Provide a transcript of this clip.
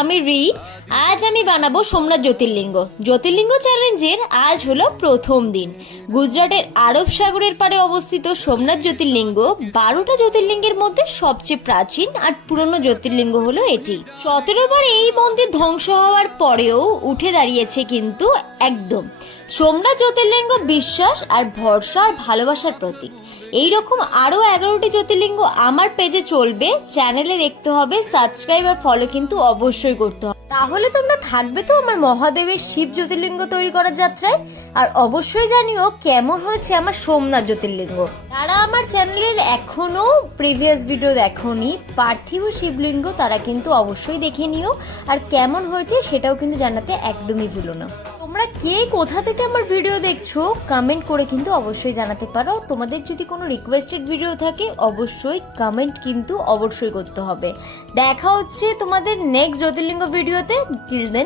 আমি রি। আজ আমি বানাবো সোমনাথ জ্যোতির্লিঙ্গ। জ্যোতির্লিঙ্গ চ্যালেঞ্জের আজ হলো প্রথম দিন। গুজরাটের আরব সাগরের পাড়ে অবস্থিত সোমনাথ জ্যোতির্লিঙ্গ 12টা জ্যোতির্লিঙ্গের মধ্যে সবচেয়ে প্রাচীন আর পুরনো জ্যোতির্লিঙ্গ হলো এটি। 17 বার এই মন্দির ধ্বংস হওয়ার পরেও উঠে দাঁড়িয়েছে কিন্তু একদম। সোমনাথ জ্যোতির্লিঙ্গ বিশ্বাস আর ভরসা আর ভালোবাসার প্রতীক। এইরকম আরো 11টি জ্যোতির্লিঙ্গ আমার পেজে চলবে, চ্যানেলে দেখতে হবে, সাবস্ক্রাইব আর ফলো কিন্তু অবশ্যই করতে হবে। তাহলে তোমরা থাকবে তো আমার মহাদেবের শিব জ্যোতির্লিঙ্গ তৈরি করার যাত্রায়। আর অবশ্যই জানিও কেমন হয়েছে আমার সোমনাথ জ্যোতির্লিঙ্গ। যারা আমার চ্যানেলের এখনো প্রিভিয়াস ভিডিও দেখোনি পার্থিব শিবলিঙ্গ, তারা কিন্তু অবশ্যই দেখে নিও। আর কেমন হয়েছে সেটাও কিন্তু জানাতে একদমই ভুলো না। তোমরা কে কোথা থেকে আমার ভিডিও দেখছো কমেন্ট করে কিন্তু অবশ্যই জানাতে পারো। তোমাদের যদি কোনো রিকোয়েস্টেড ভিডিও থাকে অবশ্যই কমেন্ট কিন্তু অবশ্যই করতে হবে। দেখা হচ্ছে তোমাদের নেক্সট জ্যোতির্লিঙ্গ ভিডিওতে। Till then